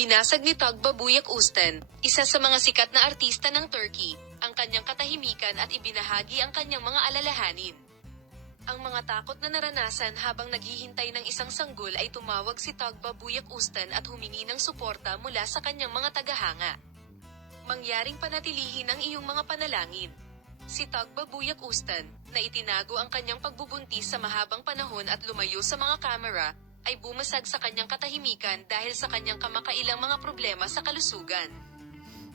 Binasag ni Tugba Buyak Ustan, isa sa mga sikat na artista ng Turkey, ang kanyang katahimikan at ibinahagi ang kanyang mga alalahanin. Ang mga takot na naranasan habang naghihintay ng isang sanggol ay tumawag si Tugba Buyak Ustan at humingi ng suporta mula sa kanyang mga tagahanga. Mangyaring panatilihin ang iyong mga panalangin. Si Tugba Buyak Ustan, na itinago ang kanyang pagbubuntis sa mahabang panahon at lumayo sa mga kamera, ay bumasag sa kanyang katahimikan dahil sa kanyang kamakailang mga problema sa kalusugan.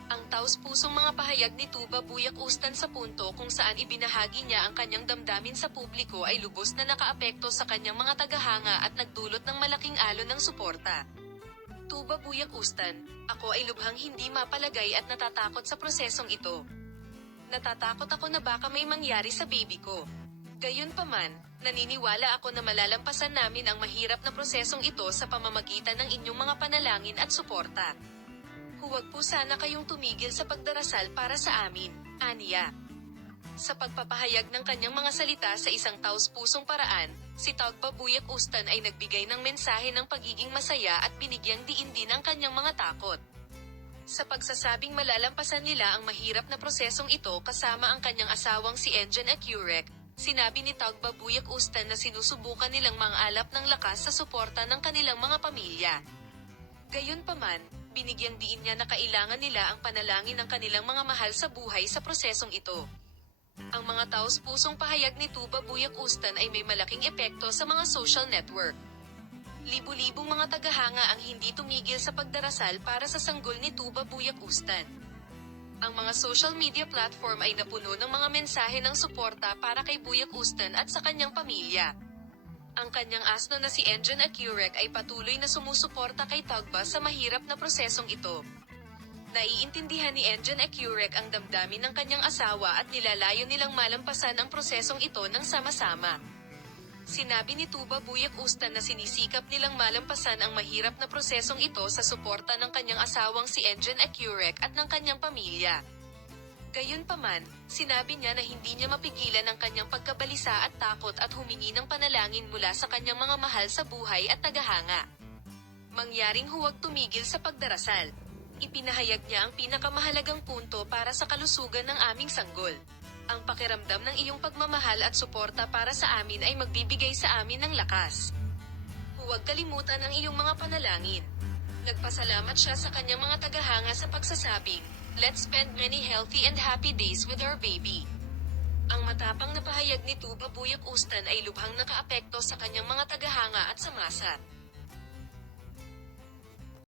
Ang taos-pusong mga pahayag ni Tugba Buyak Ustan sa punto kung saan ibinahagi niya ang kanyang damdamin sa publiko ay lubos na nakaapekto sa kanyang mga tagahanga at nagdulot ng malaking alon ng suporta. Tugba Buyak Ustan, ako ay lubhang hindi mapalagay at natatakot sa prosesong ito. Natatakot ako na baka may mangyari sa baby ko. Gayunpaman, naniniwala ako na malalampasan namin ang mahirap na prosesong ito sa pamamagitan ng inyong mga panalangin at suporta. Huwag po sana kayong tumigil sa pagdarasal para sa amin, aniya. Sa pagpapahayag ng kanyang mga salita sa isang taos-pusong paraan, si Tugba Buyak Ustan ay nagbigay ng mensahe ng pagiging masaya at binigyang diin din ang kanyang mga takot. Sa pagsasabing malalampasan nila ang mahirap na prosesong ito kasama ang kanyang asawang si Engin Akurek, sinabi ni Tugba Buyak Ustan na sinusubukan nilang mangalap ng lakas sa suporta ng kanilang mga pamilya. Gayunpaman, binigyang diin niya na kailangan nila ang panalangin ng kanilang mga mahal sa buhay sa prosesong ito. Ang mga taos-pusong pahayag ni Tugba Buyak Ustan ay may malaking epekto sa mga social network. Libu-libong mga tagahanga ang hindi tumigil sa pagdarasal para sa sanggol ni Tugba Buyak Ustan. Ang mga social media platform ay napuno ng mga mensahe ng suporta para kay Buyak Ustan at sa kanyang pamilya. Ang kanyang asno na si Engin Akurek ay patuloy na sumusuporta kay Tugba sa mahirap na prosesong ito. Naiintindihan ni Engin Akurek ang damdamin ng kanyang asawa at nilalayo nilang malampasan ang prosesong ito ng sama-sama. Sinabi ni Tugba Buyak Ustan na sinisikap nilang malampasan ang mahirap na prosesong ito sa suporta ng kanyang asawang si Engin Akurek at ng kanyang pamilya. Gayunpaman, sinabi niya na hindi niya mapigilan ang kanyang pagkabalisa at takot at humingi ng panalangin mula sa kanyang mga mahal sa buhay at tagahanga. Mangyaring huwag tumigil sa pagdarasal. Ipinahayag niya ang pinakamahalagang punto para sa kalusugan ng aming sanggol. Ang pakiramdam ng iyong pagmamahal at suporta para sa amin ay magbibigay sa amin ng lakas. Huwag kalimutan ang iyong mga panalangin. Nagpasalamat siya sa kanyang mga tagahanga sa pagsasabing, "Let's spend many healthy and happy days with our baby." Ang matapang na pahayag ni Tugba Buyak Ustan ay lubhang nakaapekto sa kanyang mga tagahanga at sa masa.